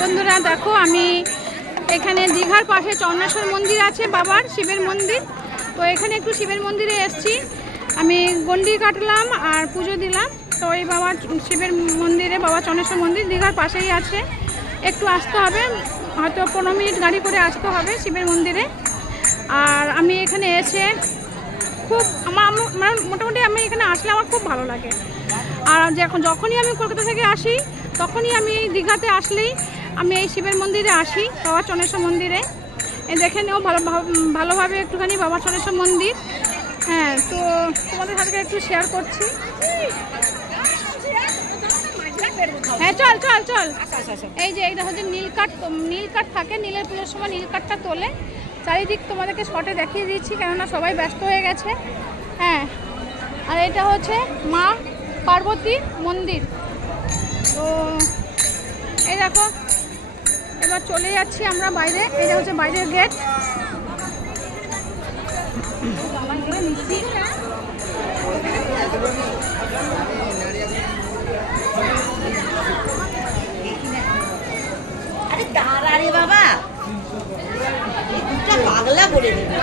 বন্ধুরা দেখো, আমি এখানে দীঘার পাশে চন্দ্রেশ্বর মন্দির আছে, বাবার শিবের মন্দির। তো এখানে একটু শিবের মন্দিরে এসেছি, আমি গন্ডি কাটলাম আর পুজো দিলাম। তো এই বাবার শিবের মন্দিরে, বাবা চন্দ্রেশ্বর মন্দির দীঘার পাশেই আছে, একটু আসতে হবে, হয়তো 15 মিনিট গাড়ি করে আসতে হবে শিবের মন্দিরে। আর আমি এখানে এসে খুব আমার মোটামুটি আমি এখানে আসলে আমার খুব ভালো লাগে। আর যখনই আমি কলকাতা থেকে আসি, তখনই আমি এই দীঘাতে আসলেই আমি এই শিবের মন্দিরে আসি, বাবা চন্দ্রেশ্বর মন্দিরে। দেখে নেও ভালোভাবে একটুখানি বাবা চন্দ্রেশ্বর মন্দির। হ্যাঁ, তো তোমাদের সাথে একটু শেয়ার করছি। হ্যাঁ, চল চল চল। এই যে এইটা হচ্ছে নীলকাঠ থাকে, নীলের পুজোর সময় নীলকাঠটা তোলে। চারিদিক তোমাদেরকে শর্টে দেখিয়ে দিচ্ছি, কেননা সবাই ব্যস্ত হয়ে গেছে। হ্যাঁ, আর এটা হচ্ছে মা পার্বতী মন্দির। তো এই দেখো, এবার চলে যাচ্ছি আমরা বাইরে। এটা হচ্ছে বাইরের গেট। আরে দাঁড়া রে বাবা, এটা পাগলা করে দেবে।